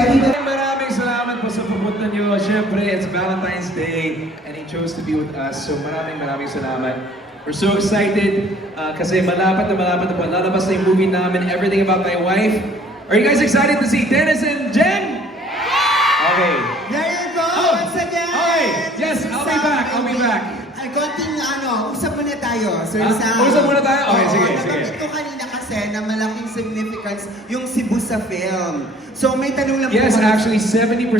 Maraming salamat po sa pupunta niyo. Siyempre, it's Valentine's Day and he chose to be with us. So maraming salamat. We're so excited kasi malapit na po. Lalabas na yung movie namin, Everything About My Wife. Are you guys excited to see Dennis and Jen? Okay. There you go! Once again! Okay. Yes, I'll be back. Ay, konting usap muna tayo, Sir Sam. Usap muna tayo? Okay, sige. Nabanggit ko kanina kasi na malaking significance yung Cebu sa film. So may tanong lang Yes, po. actually 70%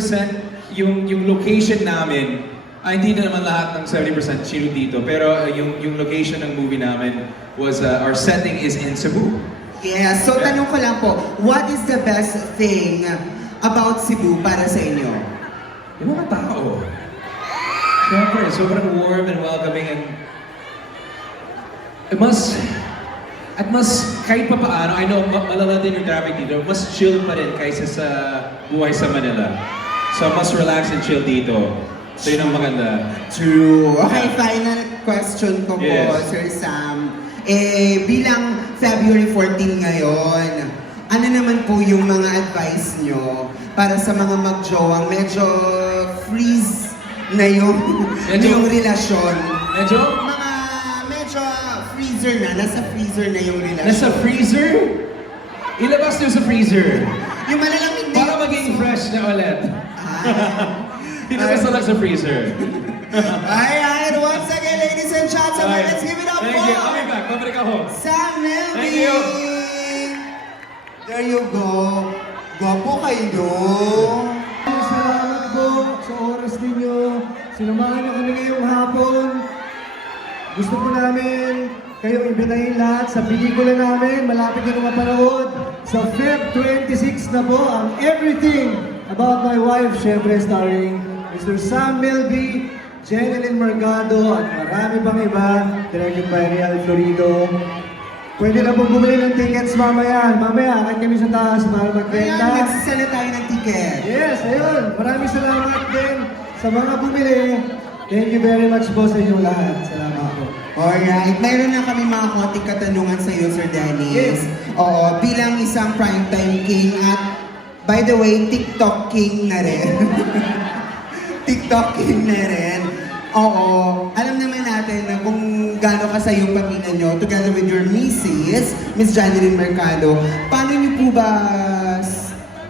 yung location namin. Hindi na naman lahat ng 70% shoot dito, pero yung location ng movie namin was our setting is in Cebu. Yeah, so tanong ko lang po, what is the best thing about Cebu para sa inyo? Yung mga tao. Siyempre, sobrang warm and welcoming and mas kahit pa paano, I know malala din yung traffic dito, mas chill pa rin kaysa sa buhay sa Manila. So mas relax and chill dito. So yun ang maganda. True. Okay, final question ko po, Yes. Sir Sam. Bilang February 14 ngayon, ano naman po yung mga advice nyo para sa mga magjowang medyo freeze na yung relasyon? Medyo Freezer na, nasa freezer na yung relasyon. nasa freezer? Ilabas nyo sa freezer. Yung malalamig na Para maging fresh na ulit. Ilabas na lang sa freezer. Alright, once again, ladies and gentlemen, let's give it up Thank you. I'll be back. Babalik ako. Sam Melvin! Thank you. There you go. Gwapo kayo. Salamat po sa oras ninyo. Sinamahan niyo kami ngayong hapon. Gusto po namin kayong imbitahin lahat sa pelikula namin. Malapit na mapanood. Sa Feb 26 na po ang Everything About My Wife. Siyempre starring Mr. Sam Melby, Jeneline Mercado, at marami pang iba. Directed by Real Florido. Pwede na pong bumili ng tickets mamaya. Mamaya, kahit kami sa taas para Kaya magbenta. nagsisala tayo ng ticket. Yes, ayun. Maraming salamat din sa mga bumili. Thank you very much po sa inyong lahat. Salamat po. Alright, mayroon na kami mga konting katanungan sa iyo, Sir Dennis. Yes. Oo, bilang isang primetime king at by the way, TikTok king na rin. TikTok king na rin. Oo, alam naman natin na kung gaano kasaya yung pamilya nyo together with your Mrs. Miss Jeneline Mercado. Paano nyo po ba,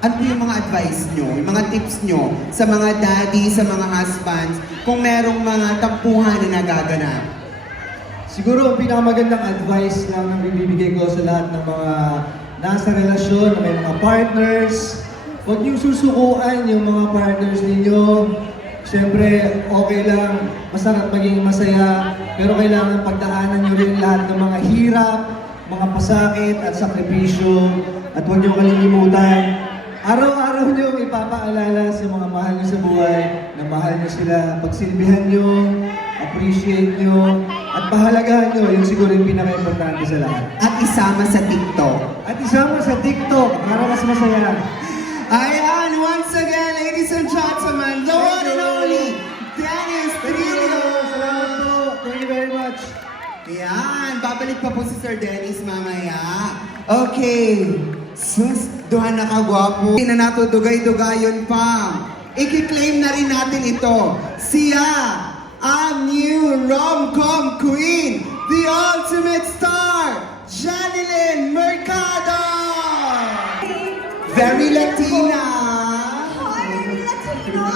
ano po yung mga advice nyo, yung mga tips nyo sa mga daddy, sa mga husbands, kung merong mga tampuhan na nagaganap? Siguro ang pinakamagandang advice lang na bibigay ko sa lahat ng mga nasa relasyon, na may mga partners. Huwag niyong susukuan yung mga partners ninyo. Siyempre, okay lang, masarap maging masaya, pero kailangan pagdaanan niyo rin lahat ng mga hirap, mga pasakit at sakripisyo. At huwag niyong kalilimutan, araw-araw niyo ipapaalala sa mga mahal niyo sa buhay na mahal niyo sila, pagsilbihan niyo, appreciate niyo, at pahalagahan niyo, yung siguro yung pinaka-importante sa lahat. At isama sa TikTok. At isama sa TikTok para mas masaya. Ayan, once again, ladies and gentlemen, the one and only Dennis Trillo! Salamat po. Thank you very much. Ayan, babalik pa po si Sir Dennis mamaya. Okay, sus, duha na kagwapo. Hindi na nato dugay-dugayon pa. I-claim na rin natin ito. Siya, ang new rom-com queen, the ultimate star, Jeneline Mercado! Very Latina! Very Latino!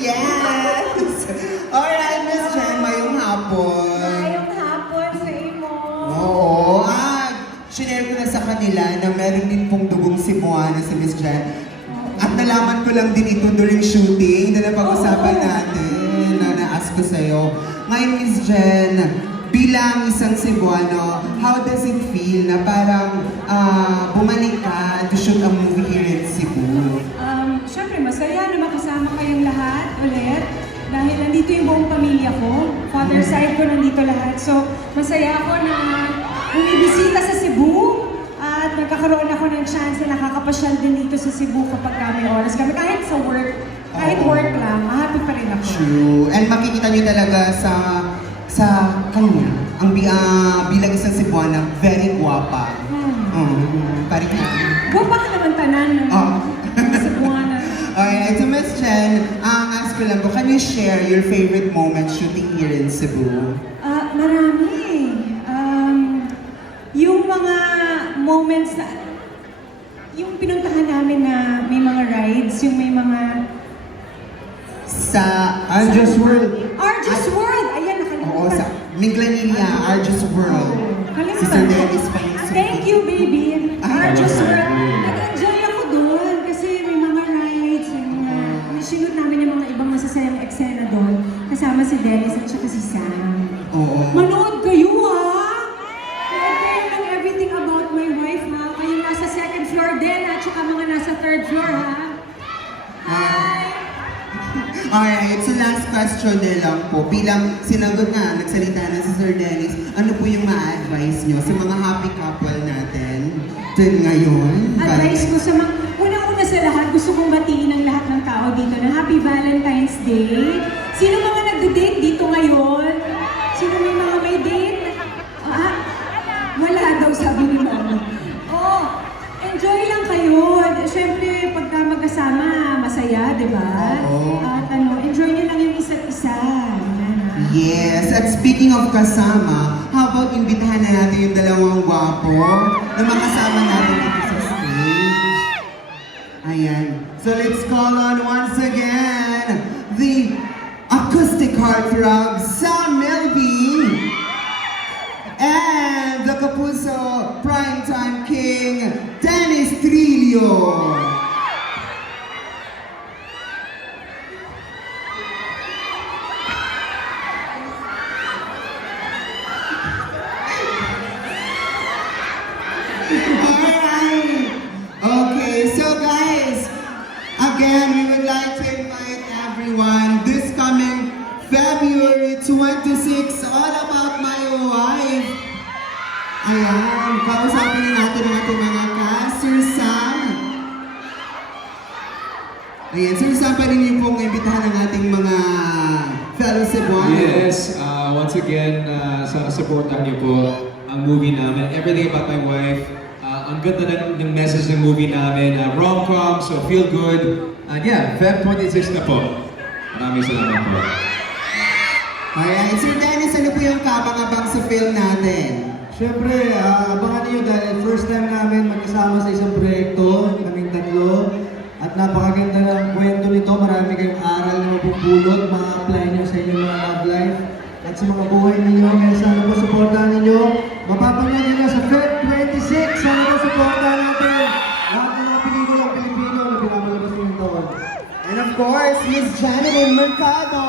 Yes! Alright, Miss Jen, mayong hapon. Ngayong hapon sa imo. Oo, sinare ko na sa kanila na meron din pong dugong Cebuana si Miss Jen. At nalaman ko lang din ito during shooting na napag-usapan natin na na-ask ko sa'yo. Ngayon, Miss Jen, bilang isang Cebuano, how does it feel na parang bumalik ka to shoot a movie here in Cebu? Siyempre, masaya na makasama kayong lahat ulit. Dahil nandito yung buong pamilya ko. Father side ko nandito lahat. So, masaya ako na bumibisita sa Cebu. At nagkakaroon ako ng chance na nakakapasyal din dito sa Cebu kapag kami oras kami. Kahit sa work, kahit work lang, happy pa rin ako. True. And makikita niyo talaga sa kanya, ang bilang isang Cebuana, very guwapa. Parang Guwapa ka naman tanan. Oo. Mga Cebuana. ko lang po, can you share your favorite moment shooting here in Cebu? Marami. Yung mga moments na, yung pinuntahan namin na may mga rides, yung may mga... Sa... Angel's World. Argus World! Ayan, Oo, nakalimutan. sa Minglanilla, Argus World. Kalimutan Si Sir ko. Dennis pa yung Thank you, baby. Argus Kalimutan. World. Nag-enjoy ako doon kasi may mga rides, may mga... Sinunod namin yung mga ibang masasayang eksena doon. Kasama si Dennis at saka si Sam. Oo. Manood kayo, ha? Manood kayo ng Everything About My Wife, ha? Kayong nasa second floor din, at saka mga nasa third floor, ha? Hi! Alright, so last question na lang po. Bilang sinagot na, nagsalita na si Sir Dennis, ano po yung ma-advise nyo sa mga happy couple natin din ngayon? Advice ko sa mga... Unang-una sa lahat, gusto kong batiin ang lahat ng tao dito na Happy Valentine's Day. Sino mga nagde-date dito ngayon? Sino may mga may date? Wala daw, sabi ni Mama. Oh, enjoy lang kayo. Siyempre, pagka magkasama, masaya, di ba? Oo. At enjoy niyo lang yung isa't isa. Yan, ha? Yes, at speaking of kasama, how about imbitahan na natin yung dalawang gwapo na makasama natin dito sa stage? Ayan. So let's call on once again the acoustic heartthrob Sam Melby and the Kapuso primetime king Dennis Trillo. Alright. Okay, so guys, again, we would like to invite everyone this coming February 26, all about my wife. Ayan, kausapin na natin ang ating mga Sir Sam. Ayan, Sir Sam, pa rin yung pong imbitahan ng ating mga fellow Cebuano. Yes, once again, sana supportan niyo po ang movie namin, Everything About My Wife. Ang ganda ng message ng movie namin, rom-com, so feel good. And yeah, Feb 26 na po. Maraming salamat po. Alright, Sir Dennis, ano po yung kabang-abang sa film natin? Siyempre, abangan niyo dahil first time namin magkasama sa isang proyekto, kaming tatlo. At napakaganda ng kwento nito, marami kayong aral na mapupulot, ma-apply niyo sa inyong mga love life at sa mga buhay ninyo. Kaya sana po supportahan ninyo. Mapapanood niyo sa Feb 26, sana po supportahan natin lahat ng mga pelikulang Pilipino na pinapalabas ngayong taon. And of course, Miss Janeline Mercado.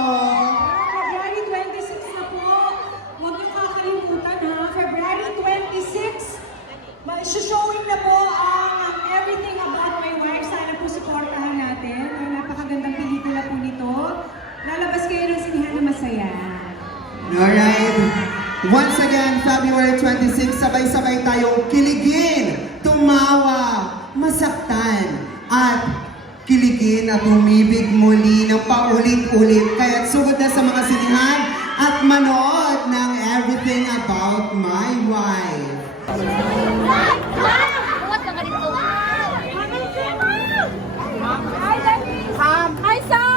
February 26 na po. Huwag niyo kakalimutan, ha? February 26, showing na po ang Everything About My Wife. Sana po supportahan natin. Ang napakagandang pelikula po nito. Lalabas kayo ng sinihan na masaya. Alright. Once again, February 26, sabay-sabay tayong kiligin, tumawa, masaktan, at kiligin at umibig muli ng paulit-ulit. Kaya't sugod na sa mga sinihan at manood ng Everything About My Wife. Buhat ka ganito. Hi, Sam! Hi, Sam!